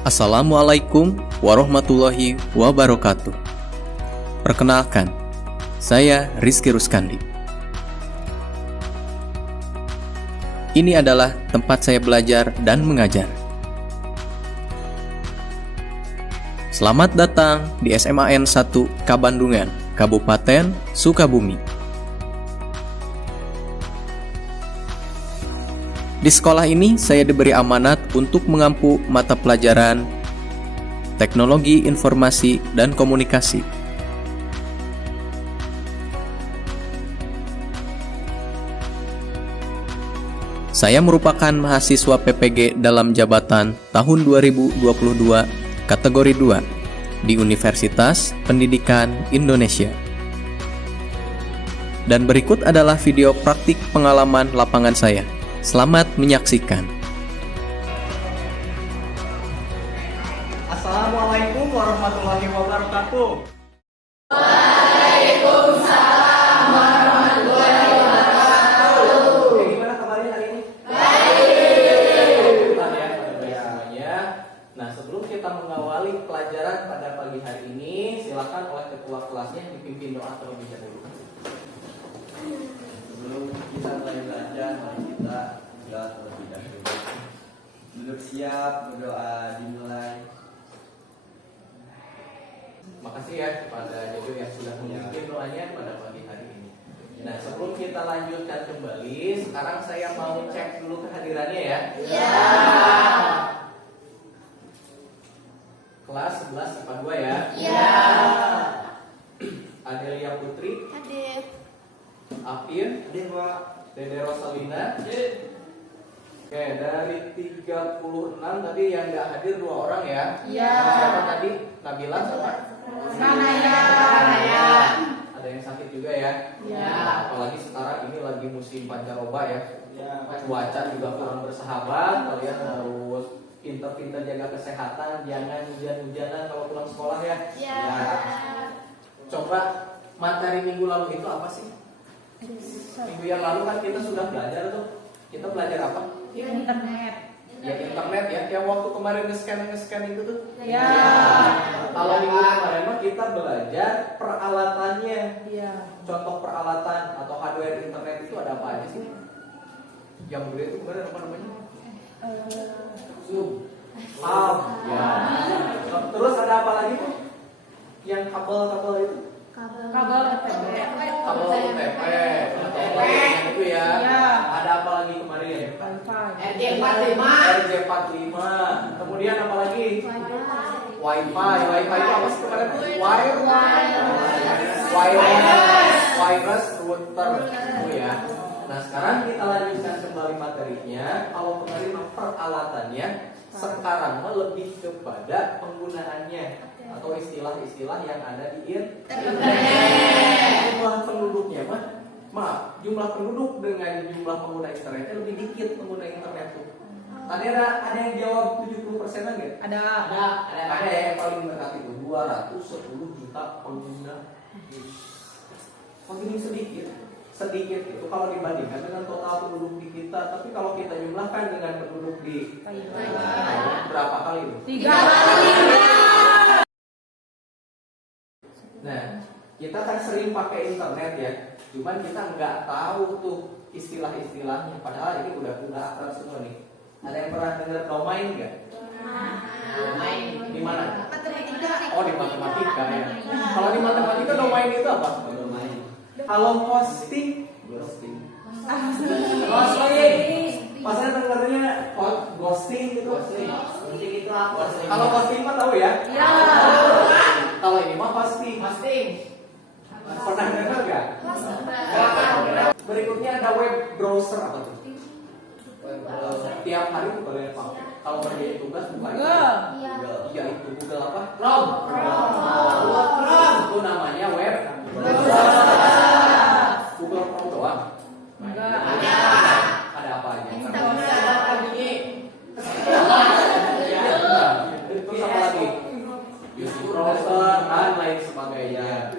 Assalamualaikum warahmatullahi wabarakatuh. Perkenalkan, saya Rizky Ruskandi. Ini adalah tempat saya belajar dan mengajar. Selamat datang di SMAN 1 Kabandungan, Kabupaten Sukabumi. Di sekolah ini, saya diberi amanat untuk mengampu mata pelajaran Teknologi Informasi dan Komunikasi. Saya merupakan mahasiswa PPG dalam jabatan tahun 2022, kategori 2, di Universitas Pendidikan Indonesia. Dan berikut adalah video praktik pengalaman lapangan saya. Selamat menyaksikan. Assalamualaikum warahmatullahi wabarakatuh. Waalaikumsalam warahmatullahi wabarakatuh. Gimana kabarnya hari ini? Baik. Ya. Nah, sebelum kita mengawali pelajaran pada pagi hari ini, silakan oleh ketua kelasnya dipimpin doa terlebih dahulu. Sebelum kita mulai belajar, mari kita doa terlebih dahulu. Duduk siap, berdoa dimulai. Makasih ya kepada Jojo yang sudah memimpin doanya pada pagi hari ini. Nah, sebelum kita lanjutkan kembali, sekarang saya mau cek dulu kehadirannya ya. Ya. Kelas 11 IPA 2 ya. Ya. Adelia Putri, Hadir. Apin, Hadir, Pak. Dede Rosalina. Oke, dari 36 tadi yang nggak hadir 2 orang ya. Ya. Siapa tadi? Nabila sama? Sanaya. Ada yang sakit juga ya. Ya. Apalagi sekarang ini lagi musim pancaroba ya. Ya, Cuaca juga kurang bersahabat. Kalian harus pintar-pintar jaga kesehatan. Jangan hujan-hujanan kalau pulang sekolah ya. Ya. Coba materi minggu lalu itu apa sih? Minggu yang lalu kan kita sudah belajar tuh. Kita belajar apa? Internet. Ya internet ya. Yang waktu kemarin nge-scan itu tuh. Ya. Kalau minggu kemarin mah kita belajar peralatannya. Ya. Contoh peralatan atau hardware internet itu ada apa aja sih? Yang gede itu kemarin apa namanya? Zoom. Hub. Ya. Terus ada apa lagi tuh? Yang kabel-kabel itu? Kabel OTP. Kabel OTP atau yang itu ya. Ya. Ada apa lagi kemarin? RJ45. RJ45. Kemudian apa lagi? Wi-Fi. Wi-Fi itu apa sih kemarin? Wireless router. Itu ya. Nah, sekarang kita lanjutkan kembali materinya. Kalau kemarin peralatannya, sekarang lebih kepada penggunaannya atau istilah-istilah yang ada di internet. Jumlah penduduknya jumlah penduduk dengan jumlah pengguna internetnya lebih dikit pengguna internet tuh. Tadi ada yang jawab 70% nggak? Ada. Ada yang paling mendekati itu 210 juta pengguna. Kok ini sedikit itu kalau dibandingkan dengan total penduduk di kita. Tapi kalau kita jumlahkan dengan penduduk di berapa kali itu? 3 kali. Nah, kita kan sering pakai internet ya. Cuman kita nggak tahu tuh istilah-istilahnya. Padahal ini udah akrab semua nih. Ada yang pernah dengar domain nggak? Domain di mana? Oh, di matematika ya. Kalau di matematika domain itu apa? domain. Kalau hosting, Ghosting. pasnya dengarnya ghosting gitu. Ghosting itu apa? Kalau hosting mah tahu ya? Ya. Kalau ini mah hosting. Pernah dengar nggak? Berikutnya ada web browser apa tuh? Tiap hari tuh kalian pakai. Kalau kerjain tugas buka itu. Iya itu Google apa? Chrome. Itu namanya web browser. Google Chrome doang. Ada apa aja? Terus apa lagi? YouTube browser dan lain sebagainya.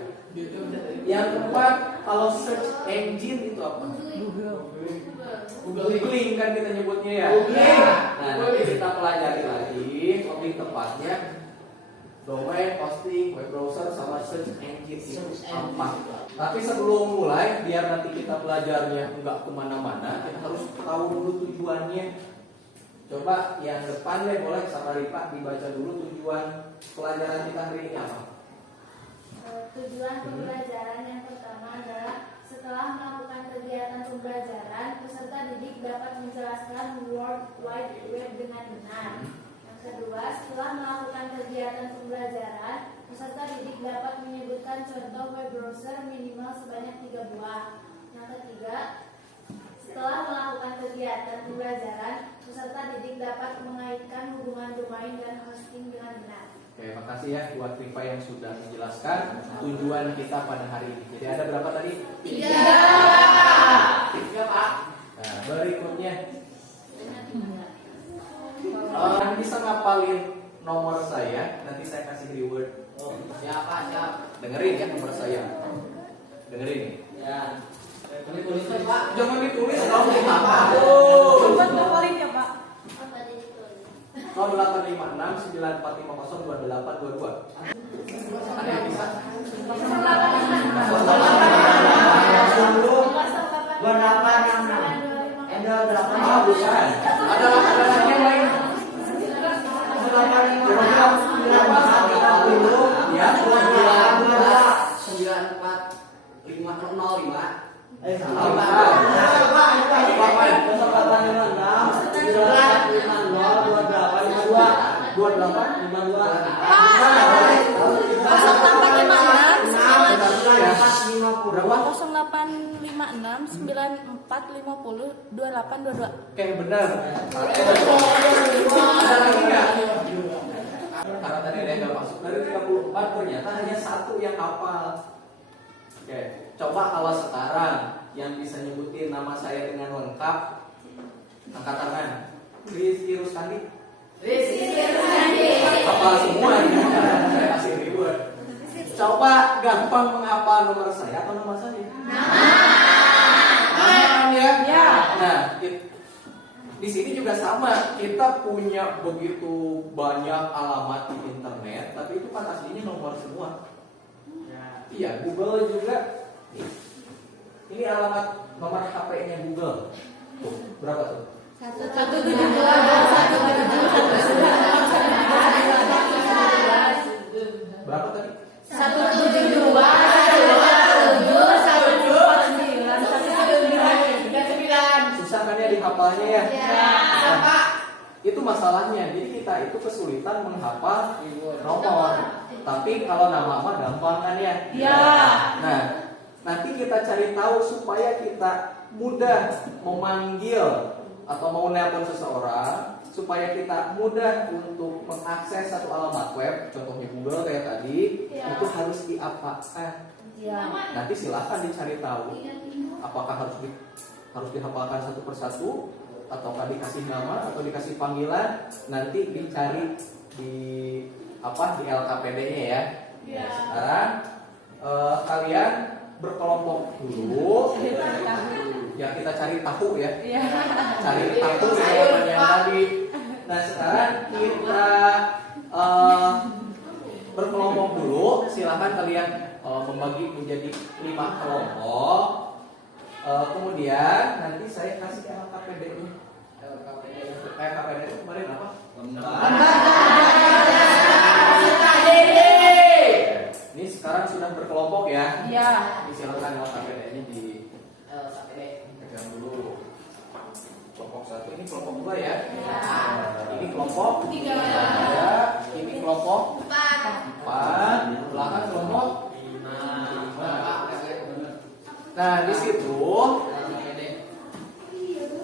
Yang kedua Coba kalau search engine itu apa? Googling kan kita nyebutnya ya. Nah, nanti kita pelajari lagi lebih tepatnya domain, hosting, web browser, sama search engine itu apa. Tapi sebelum mulai, biar nanti kita belajarnya nggak kemana-mana, kita harus tahu dulu tujuannya. Coba yang depan deh, boleh sama Ripa dibaca dulu tujuan pelajaran kita hari ini apa? Tujuan pembelajaran yang pertama adalah setelah melakukan kegiatan pembelajaran, peserta didik dapat menjelaskan World Wide Web dengan benar. Yang kedua, setelah melakukan kegiatan pembelajaran, peserta didik dapat menyebutkan contoh web browser minimal sebanyak 3 buah. Yang ketiga, setelah melakukan kegiatan pembelajaran, peserta didik dapat mengaitkan hubungan domain dan hosting dengan benar. Oke, makasih ya buat Rifa yang sudah menjelaskan tujuan kita pada hari ini. Jadi ada berapa tadi? 3. 3, Pak. Nah, berikutnya yang bisa ngapalin nomor saya, nanti saya kasih reward. Siapa? Dengerin ya nomor saya. Dengerin. Ya. Tulis Pak. Jangan ditulis dong. Buat ngapalin ya Pak. 0856 9450 2822. Ada yang bisa? 2866 bukan. Ada lagi yang lain? Ya, 0856 Oke, benar. Ada lagi nggak? Karena tadi ada yang nggak masuk dari 34, ternyata hanya satu yang hafal. Oke, coba kalau sekarang yang bisa nyebutin nama saya dengan lengkap, angkat tangan. Rizky Rustandi. Hafal semua ya. Saya kasih reward. Coba gampang menghafal nomor saya atau nama saya? Nama ya. Nah, di sini juga sama. Kita punya begitu banyak alamat di internet, tapi itu kan aslinya nomor semua. Iya, Google juga. Ini alamat nomor HP-nya Google. Tuh, berapa tuh? 172 Berapa tadi? 172 Susah kan ya dihafalnya ya? Pak. Itu masalahnya. Jadi kita itu kesulitan menghafal nomor. Tapi kalau nama mah gampang kan ya? Nah, nanti kita cari tahu supaya kita mudah memanggil atau mau nelpon seseorang, supaya kita mudah untuk mengakses satu alamat web, contohnya Google kayak tadi, itu harus diapakan. Nanti silahkan dicari tahu apakah harus dihafalkan satu persatu, ataukah dikasih nama atau dikasih panggilan, nanti dicari di LKPD-nya ya. Nah, sekarang kalian berkelompok dulu. Ya, kita cari tahu ya. Cari tahu jawaban yang tadi. Nah, sekarang kita berkelompok dulu. Silakan kalian membagi menjadi 5 kelompok. Kemudian nanti saya kasih LKPD-nya. LKPD itu kemarin apa? Ini sekarang sudah berkelompok ya. Ini silakan LKPD-nya di pegang dulu. Kelompok 1 ini kelompok 2 ya. Ini kelompok 3. Ini kelompok 4. Belakang kelompok 5. Nah,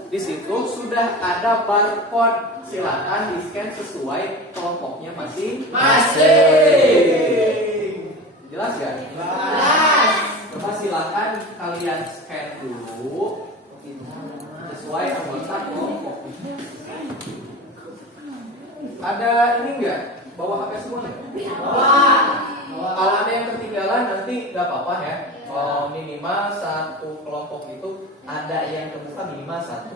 di situ sudah ada barcode. Silakan di-scan sesuai kelompoknya masing-masing. Jelas ya? Jelas. Coba silakan kalian scan dulu sesuai anggota kelompok. Ada ini enggak? Bawa HP semua ya? Kalau ada yang ketinggalan nanti nggak apa-apa ya. Minimal satu kelompok itu ada yang terbuka minimal satu.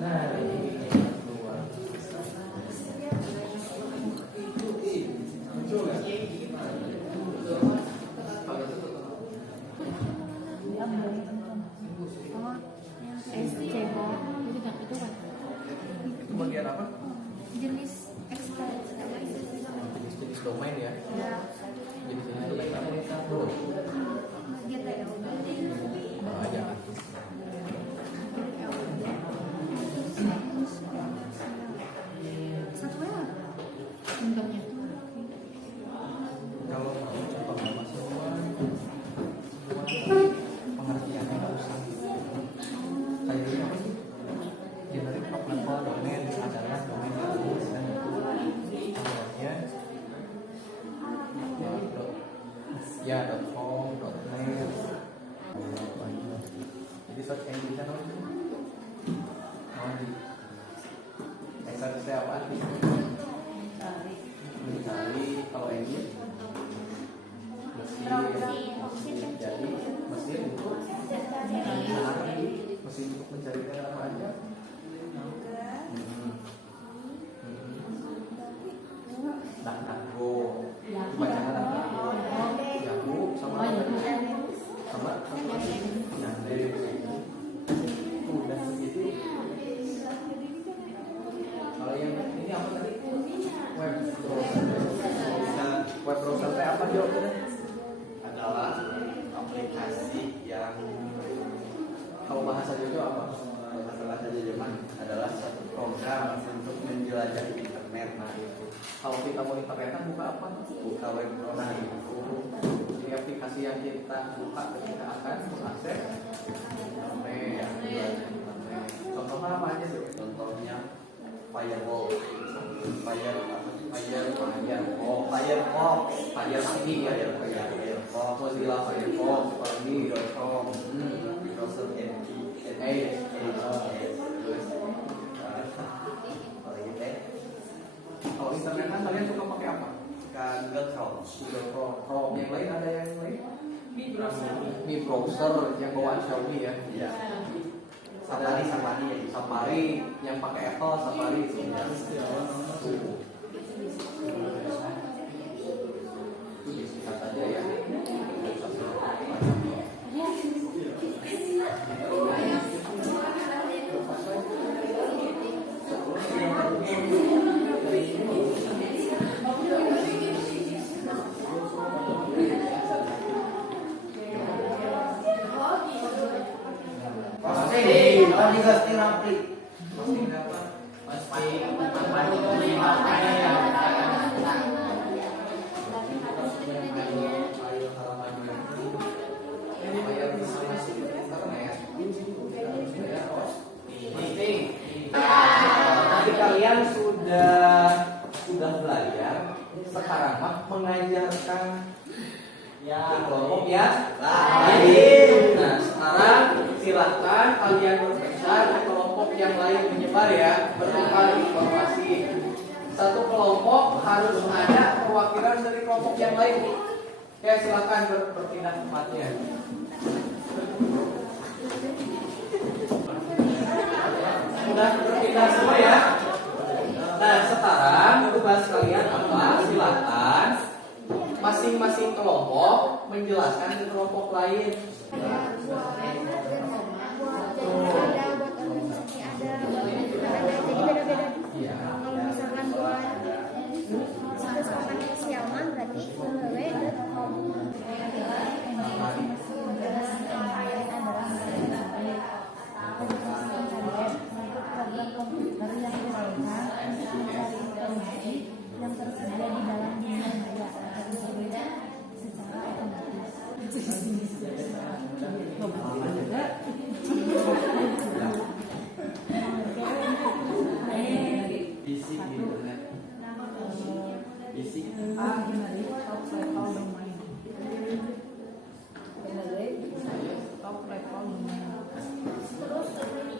Nah, ini dua. SCH itu kan Itu bagian apa? jenis ekstra Jenis domain ya. Jenis-jenis domain apa? GTL Ah, jangan. satu ya bentuknya Kalau mau coba sama semua pengertiannya harus sama. Kayak gini apa sih? Generic top level domain adalah domain yang luas dan contohnya .com, .net. Jadi search engine kan apa sih? Mau di exercise apa sih? Mencari kalau engine mesin, jadi mesin untuk mesin untuk mencari apa aja. DuckDuckGo, bacaan DuckDuckGo, Yahoo sama Yandex. Udah segitu. Kalau yang ini apa tadi? Web browser. Web browser teh apa jawabannya? Adalah aplikasi yang Kalau bahasa Jojo apa? masalah saja zaman adalah satu program untuk menjelajahi internet. Nah, itu Kalau kita mau internetan buka apa? buka web browser itu. Jadi aplikasi yang kita buka ketika akan mengakses internet. Contohnya apa aja sih? Contohnya firewall, Firefox, Mozilla Firefox, Party.com, browser Edge. terus apalagi teh Kalau internetan kalian suka pakai apa? Google Chrome. Google Chrome. Yang lain ada yang lain? Mi browser yang bawaan Xiaomi ya. Iya. Safari Safari yang pakai Apple Safari itu. Itu disingkat saja ya. Nanti kalian sudah belajar. Sekarang mah mengajarkan kelompok ya lain. Nah sekarang silahkan kalian berpesan ke kelompok yang lain menyebar ya, bertukar informasi. Satu kelompok harus ada perwakilan dari kelompok yang lain. Ya silahkan berpindah tempatnya. Sudah berpindah semua ya. Nah sekarang tugas kalian apa? Silahkan masing-masing kelompok menjelaskan ke kelompok lain. Iya. Kalau misalkan buat misalkan sialan berarti www.com. komputer yang dirancang untuk mencari informasi yang tersedia di dalam dunia maya agar berbeda secara otomatis. Fisik di internet. Fisik. Top level domain. Top level domain.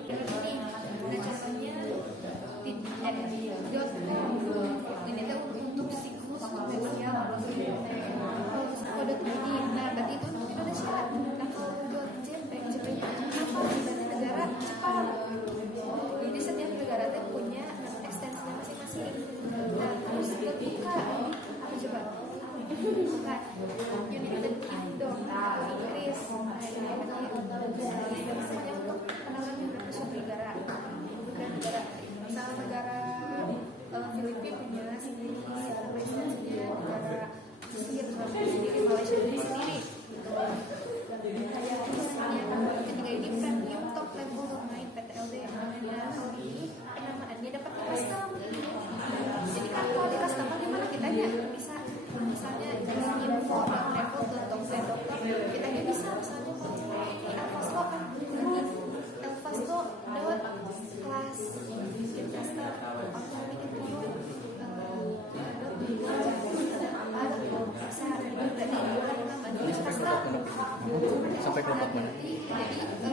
Sampai kelompok mana?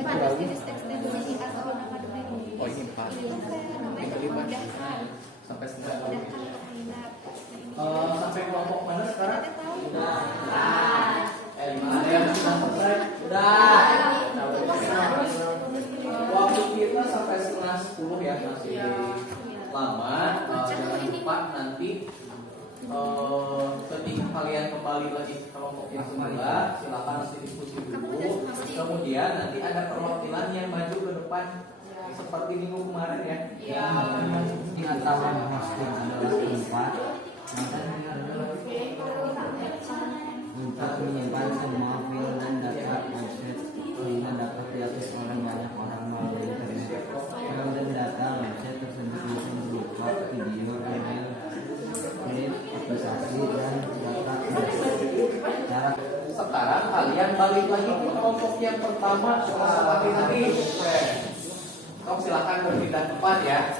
Pada jenis ekstensi atau akademik. Oh ini 4. Yang kelima sampai 9. Sampai kelompok mana sekarang? Udah. Ada yang sudah selesai? Udah. Waktu kita sampai setengah 10 ya, masih lama. Jangan lupa nanti ketika kalian kembali lagi ke kelompok yang semula, silakan nanti diskusi dulu. Kemudian nanti ada perwakilan yang maju ke depan seperti minggu kemarin ya. Di antara host yang adalah tempat untuk menyimpan semua file dan data website sehingga dapat diakses oleh banyak orang melalui internet. File dan data website tersebut bisa berupa video, email, klip, aplikasi, dan data. Cara Sekarang kalian balik lagi ke kelompok yang pertama setelah tadi. Kamu silakan berpindah tempat ya.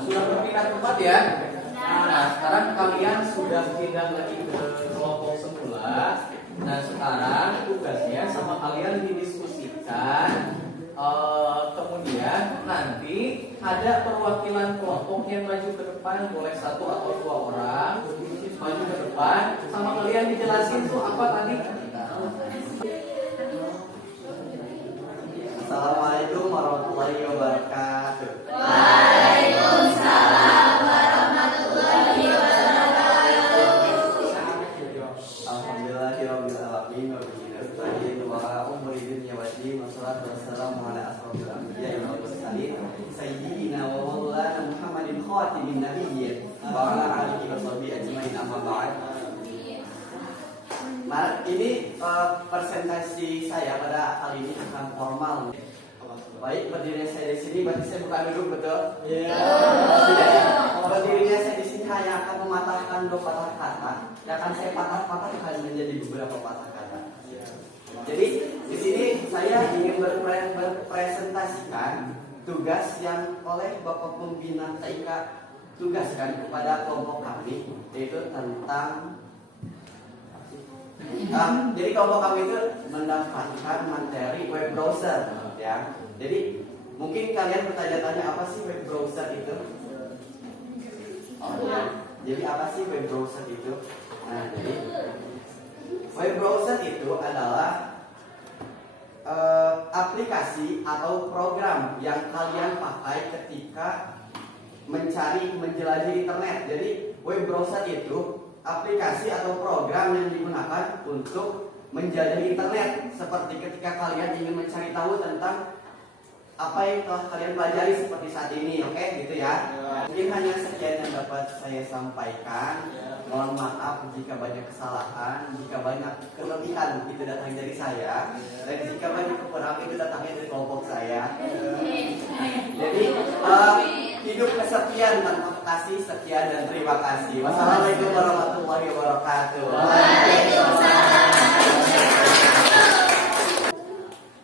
Sudah berpindah tempat ya. Nah, sekarang kalian sudah pindah lagi ke kelompok semula. Nah, sekarang tugasnya sama kalian didiskusikan. Kemudian nanti ada perwakilan kelompok yang maju ke depan, boleh 1 atau 2 orang maju ke depan, sama kalian dijelasin tuh apa tadi. Assalamualaikum warahmatullahi wabarakatuh. Alhamdulillahirabbil alamin wa bihi nasta'in wa ala umuri dunya waddin wassalatu wassalamu ala asrofil anbiya'i wal mursalin sayyidina wa maulana Muhammadin khatimin nabiyyin wa ala alihi wa sahbihi ajmain amma ba'd. Ini presentasi saya pada kali ini akan formal. Baik, berdirinya saya di sini berarti saya bukan duduk, betul? Iya. Berdirinya saya di sini hanya akan mematahkan 2 patah kata. Yang akan saya patah-patahkan menjadi beberapa patah kata. Jadi di sini saya ingin berpresentasikan tugas yang oleh Bapak Pembina TIK tugaskan kepada kelompok kami, yaitu tentang jadi kelompok kami itu mendapatkan materi web browser, ya. Jadi mungkin kalian bertanya-tanya apa sih web browser itu? Oh ya. Jadi apa sih web browser itu? Nah, jadi web browser itu adalah aplikasi atau program yang kalian pakai ketika menjelajahi internet. Jadi web browser itu aplikasi atau program yang digunakan untuk menjelajahi internet, seperti ketika kalian ingin mencari tahu tentang apa yang telah kalian pelajari seperti saat ini, oke, gitu ya. Mungkin hanya sekian yang dapat saya sampaikan. Mohon maaf jika banyak kesalahan, jika banyak kelebihan itu datang dari saya, dan jika banyak kekurangan itu datangnya dari kelompok saya. Jadi hidup kesepian tanpa kasih, sekian dan terima kasih. Wassalamualaikum warahmatullahi wabarakatuh.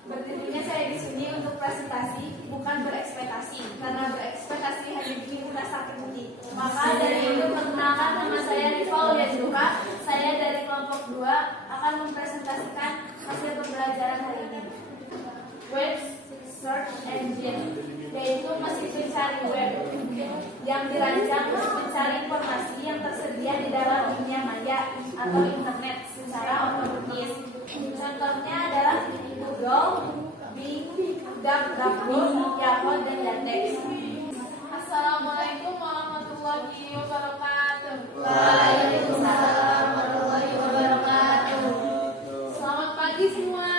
Berdirinya saya di sini untuk presentasi, bukan berekspektasi. Karena berekspektasi hanya bikin kita sakit hati. Maka dari itu perkenalkan, nama saya Rival Yajruka. Saya dari kelompok 2 akan mempresentasikan hasil pembelajaran hari ini. Web Search Engine, yaitu mesin pencari web yang dirancang untuk mencari informasi yang tersedia di dalam dunia maya atau internet secara otomatis. Contohnya adalah Google, Bing, DuckDuckGo, Yahoo, dan Yandex. Assalamualaikum warahmatullahi wabarakatuh. Waalaikumsalam warahmatullahi wabarakatuh. Selamat pagi semua.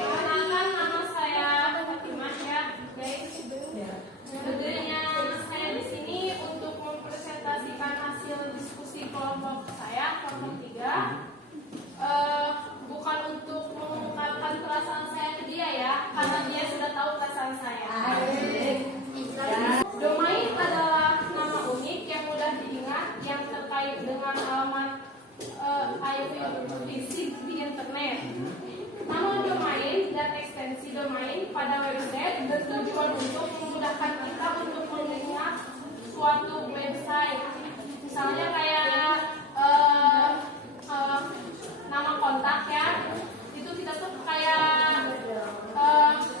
Perkenalkan, nama saya Fatimah ya, guys. Berdirinya saya di sini untuk mempresentasikan hasil diskusi kelompok saya, kelompok 3. Bukan untuk mengungkapkan perasaan saya ke dia ya, karena dia sudah tahu perasaan saya. Domain adalah nama unik yang mudah fisik di internet. Nama domain dan ekstensi domain pada website bertujuan untuk memudahkan kita untuk melihat suatu website. Misalnya kayak nama kontak ya, itu kita tuh kayak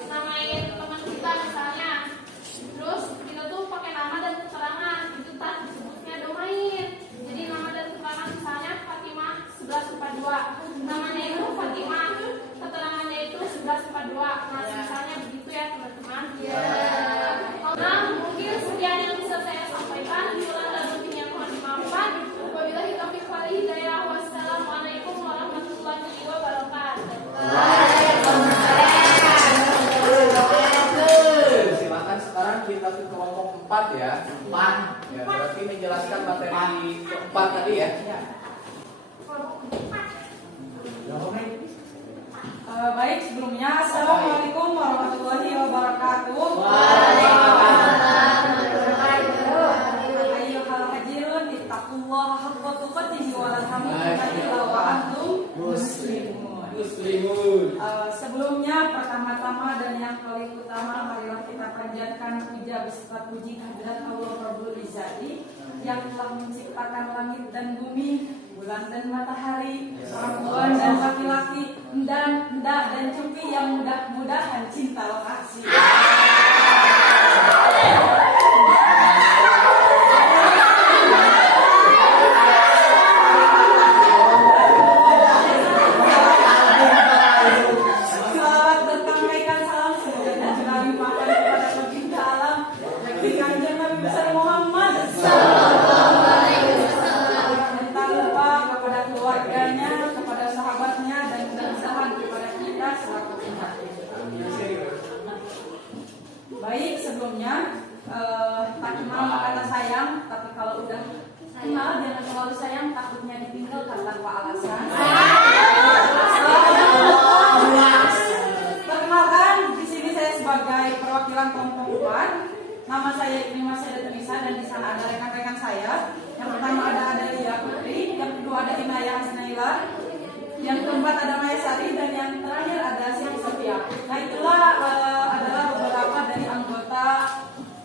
namain teman kita misalnya. Terus kita tuh pakai nama dan keterangan, itu tak disebutnya domain. Jadi nama dan keterangan misalnya Fatimah 1142, namanya itu Fatimah, keterangannya itu 1142. Nah misalnya begitu ya teman-teman. Nah mungkin sekian yang bisa saya sampaikan. Kurang dan lebihnya mohon dimaafkan. Wabillahi taufiq wal hidayah. Wassalamualaikum warahmatullahi wabarakatuh. Silakan sekarang kita ke kelompok 4 ya. 4. Ya, berarti menjelaskan materi keempat tadi ya. Baik, sebelumnya Assalamualaikum warahmatullahi wabarakatuh. Ayyuhal hajirun ittaqullaha haqqa tuqatih wa la tamutunna illa wa antum muslimun. Sebelumnya pertama-tama dan yang paling utama, marilah kita panjatkan puja beserta puji kehadirat Allah Rabbul Izzati yang telah menciptakan langit dan bumi, bulan dan matahari, perempuan dan laki-laki, dan cupi yang mudah-mudahan cinta lokasi. Selamat bertampaikan salam semoga juga limpahkan kepada baginda alam Nabi Kanjeng Nabi besar Muhammad sallallahu alaihi wasallam. Tak lupa kepada keluarganya, kepada sahabatnya, dan mudah-mudahan kepada kita selaku umatnya. Baik, sebelumnya tak kenal maka tak sayang, tapi kalau udah kenal jangan terlalu sayang, takutnya ditinggalkan tanpa alasan. Perkenalkan, di sini saya sebagai perwakilan kelompok 4. Nama saya ini Mas Denisa dan di sana ada rekan-rekan saya. Yang pertama ada Adalia Putri, yang kedua ada Inaya Hasnaila, yang keempat ada Maya Sari, dan yang terakhir ada Siti Sofia. Nah itulah adalah beberapa dari anggota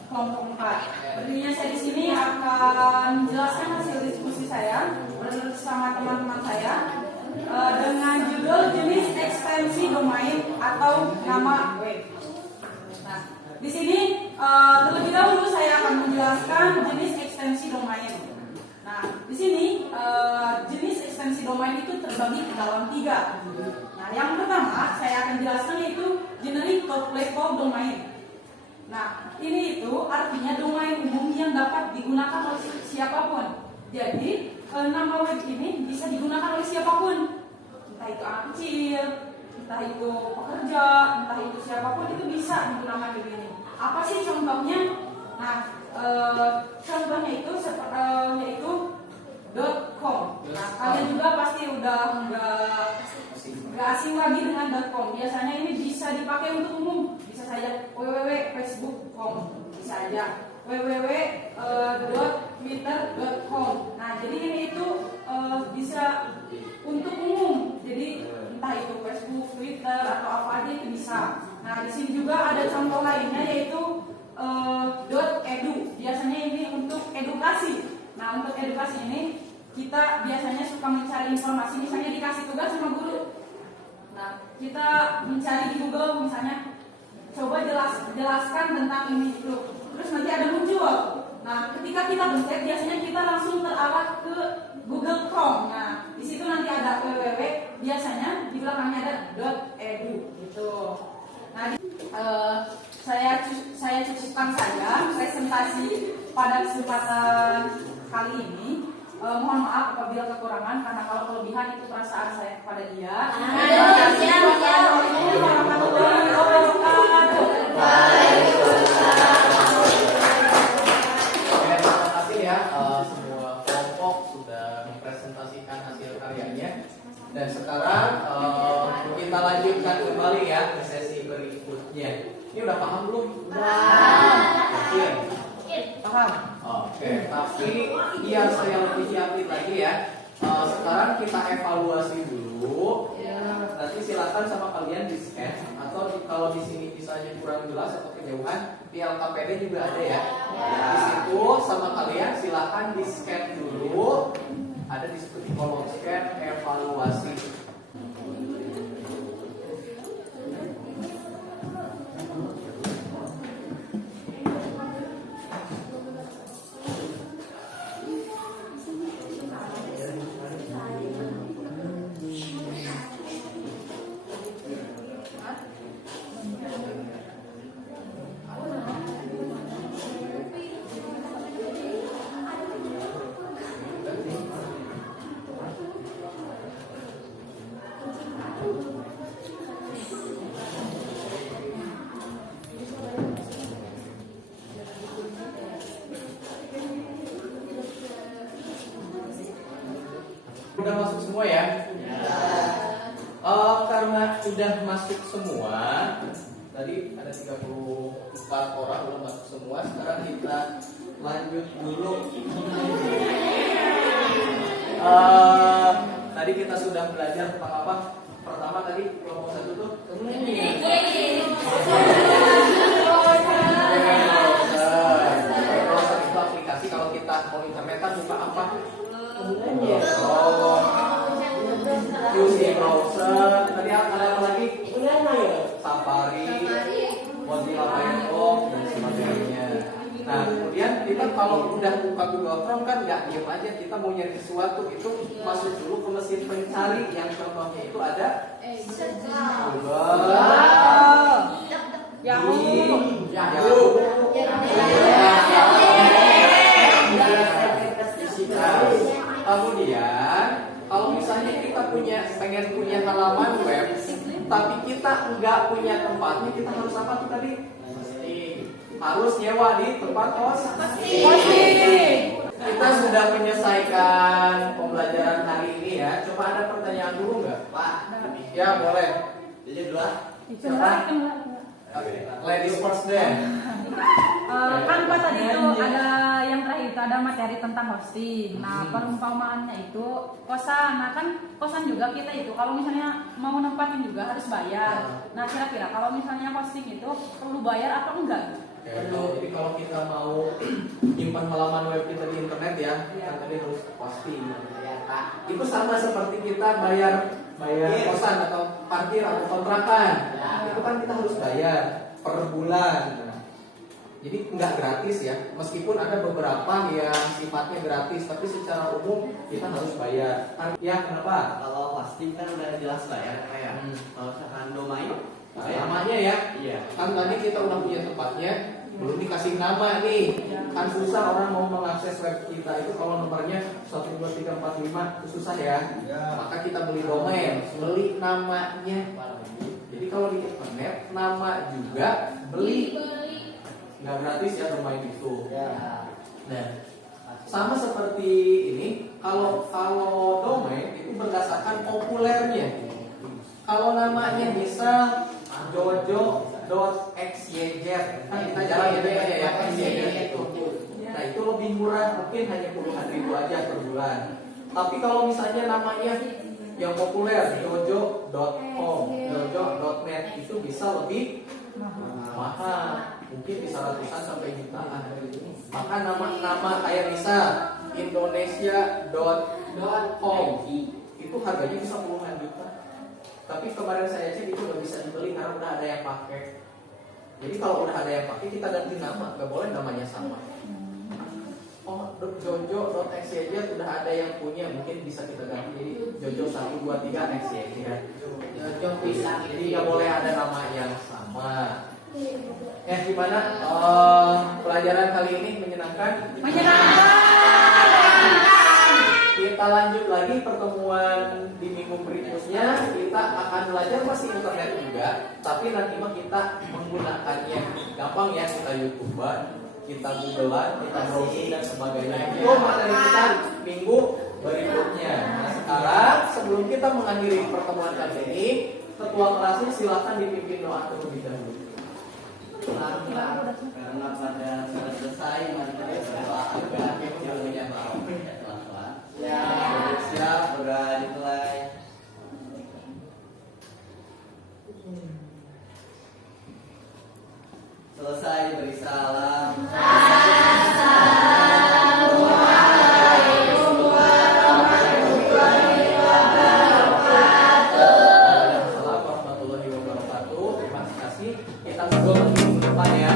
kelompok 4. Berdirinya saya di sini akan menjelaskan hasil diskusi saya bersama teman-teman saya dengan judul jenis ekstensi domain atau nama web. Nah, di sini terlebih dahulu saya akan menjelaskan jenis ekstensi domain. Nah, di sini jenis ekstensi domain itu terbagi ke dalam 3. Nah, yang pertama saya akan jelaskan yaitu generic top level domain. Nah, ini itu artinya domain umum yang dapat digunakan oleh siapapun. Jadi, nama web ini bisa digunakan oleh siapapun. Entah itu anak kecil, entah itu pekerja, entah itu siapapun itu bisa menggunakan web ini. Apa sih contohnya? Nah, contohnya itu yaitu .com. Nah, kalian juga pasti udah nggak asing lagi dengan .com. Biasanya ini bisa dipakai untuk umum. Bisa saja www.facebook.com, bisa aja www.twitter.com. Nah, jadi ini itu bisa untuk umum. Jadi entah itu Facebook, Twitter atau apa aja itu bisa. Nah, di sini juga ada contoh lainnya yaitu .edu. Biasanya ini untuk edukasi. Nah, untuk edukasi ini kita biasanya suka mencari informasi, misalnya dikasih tugas sama guru. Nah, kita mencari di Google misalnya, coba jelaskan tentang ini itu. Terus nanti ada muncul. Nah, ketika kita pencet, biasanya kita langsung terarah ke Google Chrome. Nah, di situ nanti ada www. Biasanya di belakangnya ada .edu gitu. Nah, saya cukupkan saja presentasi pada kesempatan kali ini. Mohon maaf apabila kekurangan, karena kalau kelebihan itu perasaan saya kepada dia. Assalamualaikum warahmatullahi wabarakatuh. Terima kasih ya, semua kelompok sudah mempresentasikan hasil karyanya. Dan sekarang kita lanjutkan kembali ya ke sesi berikutnya. Ini udah paham belum? Paham? Oke, tapi biar saya lebih yakin lagi ya, Sekarang kita evaluasi dulu. Nanti silakan sama kalian di scan atau kalau di sini misalnya kurang jelas atau kejauhan di LKPD juga ada ya. Di situ sama kalian silakan di scan dulu. Ada di situ di kolom scan evaluasi. Udah masuk semua ya? Karena udah masuk semua, tadi ada 34 orang udah masuk semua. Sekarang kita lanjut dulu. Tadi kita sudah belajar tentang apa? Pertama tadi kelompok 1 tuh browser itu aplikasi. Kalau kita mau internetan buka apa? QC browser. Tadi ada apa lagi? Safari, Mozilla Firefox dan sebagainya. Nah, kemudian kita kalau udah buka Google Chrome kan nggak diem aja, kita mau nyari sesuatu itu masuk dulu ke mesin pencari yang contohnya itu ada Google, Yahoo. Kemudian kalau misalnya kita pengen punya halaman web, tapi kita nggak punya tempatnya, kita harus apa tuh tadi? Harus nyewa di tempat hosting. Kita sudah menyelesaikan pembelajaran hari ini ya. Coba ada pertanyaan dulu nggak, Pak? Ya boleh. Jadi dua. Siapa? Ladies first deh. Kan Pak tadi itu ada yang terakhir itu ada materi tentang hosting. Nah, perumpamaannya itu kosan. Nah, kan kosan juga kita itu kalau misalnya mau nempatin juga harus bayar. Nah, kira-kira kalau misalnya hosting itu perlu bayar atau enggak? Jadi kalau kita mau nyimpan halaman web kita di internet ya, kan tadi harus hosting. Itu sama seperti kita bayar kosan atau parkir atau kontrakan. Itu kan kita harus bayar per bulan. Jadi nggak gratis ya, meskipun ada beberapa yang sifatnya gratis, tapi secara umum kita harus bayar. Ya kenapa? Kalau hosting kan udah jelas bayar kayak kalau misalkan domain Namanya ya? Iya. Kan tadi kita udah punya tempatnya, belum dikasih nama nih. Kan susah orang mau mengakses web kita itu kalau nomornya 12345 itu susah ya. Maka kita beli domain, beli namanya. Jadi kalau di internet nama juga beli. Nggak gratis ya domain itu. Nah, sama seperti ini, kalau domain itu berdasarkan populernya. Kalau namanya misal jojo.xyz, kan kita jalan gitu ya xyz itu. Nah itu lebih murah, mungkin hanya puluhan ribu aja per bulan. Tapi kalau misalnya namanya yang populer jojo.com, jojo.net itu bisa lebih mahal, mungkin bisa ratusan sampai jutaan. Maka nama kayak misal indonesia.com itu harganya bisa puluhan juta. Tapi kemarin saya cek itu udah bisa dibeli karena udah ada yang pakai. Jadi kalau udah ada yang pakai kita ganti nama, nggak boleh namanya sama. Oh, jojo.xyz udah ada yang punya, mungkin bisa kita ganti jadi jojo123xyz. Jojo bisa. Jadi nggak boleh ada nama yang sama. Gimana pelajaran kali ini menyenangkan? Kita lanjut lagi pertemuan di minggu berikutnya. Kita akan belajar masih internet juga, tapi nanti mah kita menggunakannya gampang ya, kita YouTuber, kita Googlean, kita browsing dan sebagainya. Itu materi kita minggu berikutnya. Nah, sekarang sebelum kita mengakhiri pertemuan kali ini, ketua kelasnya silakan dipimpin doa terlebih dahulu. karena pada sudah selesai mari kita berdoa agar ilmunya baik. Ya. Selesai beri salam. Waalaikumsalam warahmatullahi wabarakatuh. Terima kasih. Kita ngobrol lagi minggu depan ya.